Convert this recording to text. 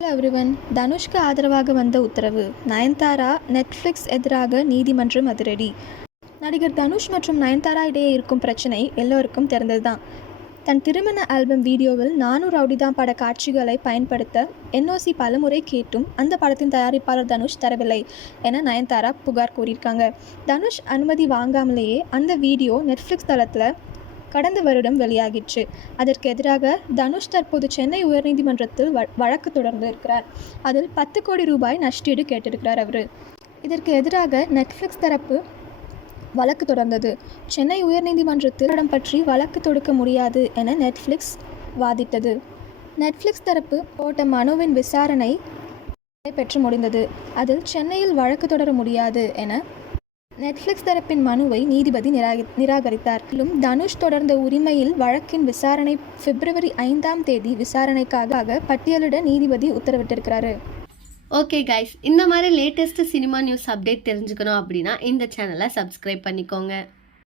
Hello everyone தனுஷ்க்கு ஆதரவாக வந்த உத்தரவு. நயன்தாரா நெட்ஃப்ளிக்ஸ் எதிராக நீதிமன்றம் அதிரடி. நடிகர் தனுஷ் மற்றும் நயன்தாரா இடையே இருக்கும் பிரச்சனை எல்லோருக்கும் தெரிந்ததுதான். தன் திருமண ஆல்பம் வீடியோவில் நானும் ரவுடிதான் பட காட்சிகளை பயன்படுத்த என்ஓசி பலமுறை கேட்டும் அந்த படத்தின் தயாரிப்பாளர் தனுஷ் தரவில்லை என நயன்தாரா புகார் கூறியிருக்காங்க. தனுஷ் அனுமதி வாங்காமலேயே அந்த வீடியோ நெட்ஃப்ளிக்ஸ் தளத்தில் கடந்த வருடம் வெளியாகிற்று. அதற்கு எதிராக தனுஷ் தற்போது சென்னை உயர்நீதிமன்றத்தில் வ வழக்கு தொடர்ந்து இருக்கிறார். அதில் பத்து கோடி ரூபாய் நஷ்டீடு கேட்டிருக்கிறார் அவர். இதற்கு எதிராக நெட்ஃப்ளிக்ஸ் தரப்பு வழக்கு தொடர்ந்தது. சென்னை உயர்நீதிமன்றத்தில் படம் பற்றி வழக்கு தொடுக்க முடியாது என நெட்ஃப்ளிக்ஸ் வாதிட்டது. நெட்ஃப்ளிக்ஸ் தரப்பு போட்ட மனுவின் விசாரணை பெற்று முடிந்தது. அதில் சென்னையில் வழக்கு தொடர முடியாது என நெட்ஃப்ளிக்ஸ் தரப்பின் மனுவை நீதிபதி நிராகி நிராகரித்தார். மேலும் தனுஷ் தொடர்ந்த உரிமையில் வழக்கின் விசாரணை பிப்ரவரி ஐந்தாம் தேதி விசாரணைக்காக பட்டியலிட நீதிபதி உத்தரவிட்டிருக்கிறாரு. ஓகே கைஸ் இந்த மாதிரி லேட்டஸ்ட் சினிமா நியூஸ் அப்டேட் தெரிஞ்சுக்கணும் அப்படின்னா இந்த சேனலை சப்ஸ்கிரைப் பண்ணிக்கோங்க.